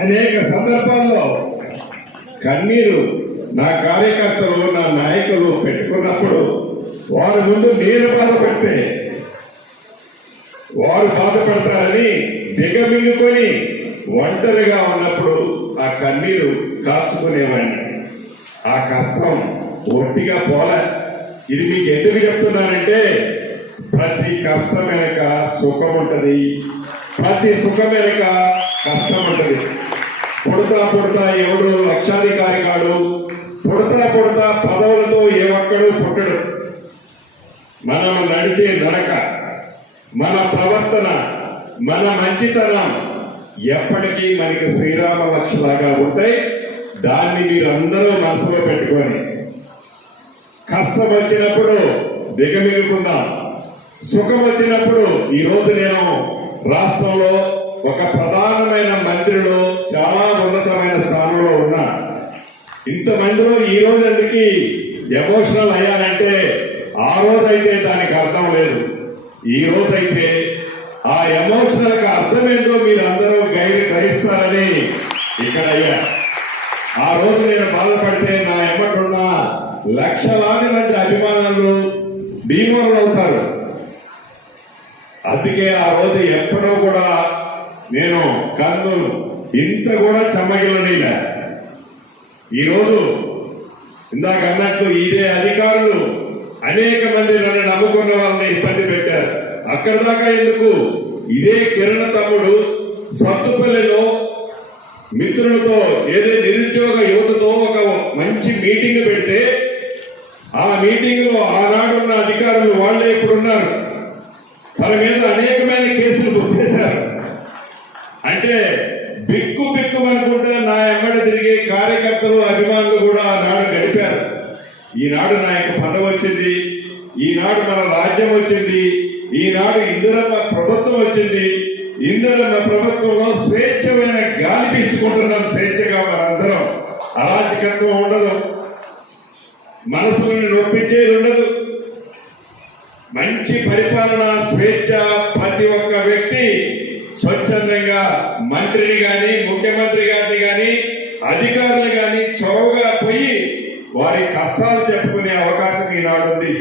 అనేక సందర్భాల్లో కన్నీరు నా కార్యకర్తలు నా నాయకులు పెట్టుకున్నప్పుడు వారి ముందు నేను బాధపడితే వారు బాధపడతారని దిగమింగుకొని ఒంటరిగా ఉన్నప్పుడు ఆ కన్నీరు కాచుకునేవాడిని. ఆ కష్టం ఒట్టిగా పోలే. ఇది మీకు ఎందుకు చెప్తున్నానంటే ప్రతి కష్టం వెనక సుఖం ఉంటుంది. ప్రతి సుఖం వెనక కష్టం ఉంటుంది. పుడతా పుడతా ఎవడు లక్షాధికారి కాడు. పుడతా పుడతా పదవులతో ఏ ఒక్కడు పుట్టడు. మనం నడిచే నడక మన ప్రవర్తన మన మంచితనం ఎప్పటికీ మనకి శ్రీరామ లక్షలాగా ఉంటాయి దాన్ని మీరందరూ మనసులో పెట్టుకొని కష్టం వచ్చినప్పుడు దిగమిగుకుందాం సుఖం వచ్చినప్పుడు ఈ రోజు నేను రాష్ట్రంలో ఒక ప్రధానమైన మంత్రిలో చాలా ఉన్నతమైన స్థానంలో ఉన్నా ఇంతమందిలో ఈ రోజు అందుకి ఎమోషనల్ అయ్యానంటే ఆ రోజైతే దానికి అర్థం లేదు. ఈ రోజైతే ఆ ఎమోషనల్కి అర్థమేందో మీరు అందరూ గైడ్ గ్రహిస్తారని ఇక్కడ అయ్యా ఆ రోజు నేను బాధపడితే నా ఎమ్మటున్న లక్షలాది మంది అభిమానులు భీమరులు అవుతారు. అందుకే ఆ రోజు ఎప్పుడో కూడా నేను కన్ను ఇంత కూడా చెమ్మగిలనీల ఈరోజు ఇందాక అన్నట్టు ఇదే అధికారులు అనేక మంది నన్ను నమ్ముకున్న వాళ్ళని ఇబ్బంది పెట్టారు. అక్కడ దాకా ఎందుకు? ఇదే కిరణ్ తమ్ముడు సత్తుపల్లిలో మిత్రులతో ఏదో నిరుద్యోగ యువతతో ఒక మంచి మీటింగ్ పెడితే ఆ మీటింగ్లో ఆనాడున్న అధికారులు వాళ్ళే ఇప్పుడున్నారు. తన మీద అనేకమైన కేసులు గుర్తేశారు కార్యకర్తలు అభిమానులు కూడా ఆనాడు గడిపారు. ఈనాడు నా యొక్క పదవి వచ్చింది. ఈనాడు మన రాజ్యం వచ్చింది. ఈనాడు ఇందిరమ్మ ప్రభుత్వం వచ్చింది. ఇందిరమ్మ ప్రభుత్వంలో స్వేచ్ఛమైన గాలి పీల్చుకుంటున్నాం స్వేచ్ఛగా మనందరం. అరాజకత్వం ఉండదు. మనసులను నొప్పించేది ఉండదు. మంచి పరిపాలన స్వేచ్ఛ ప్రతి ఒక్క వ్యక్తి స్వచ్ఛందంగా మంత్రిని కానీ ముఖ్యమంత్రి గారిని కానీ అధికారులు గాని చొరవగా పోయి వారి కష్టాలు చెప్పుకునే అవకాశం ఈనాడు ఉంది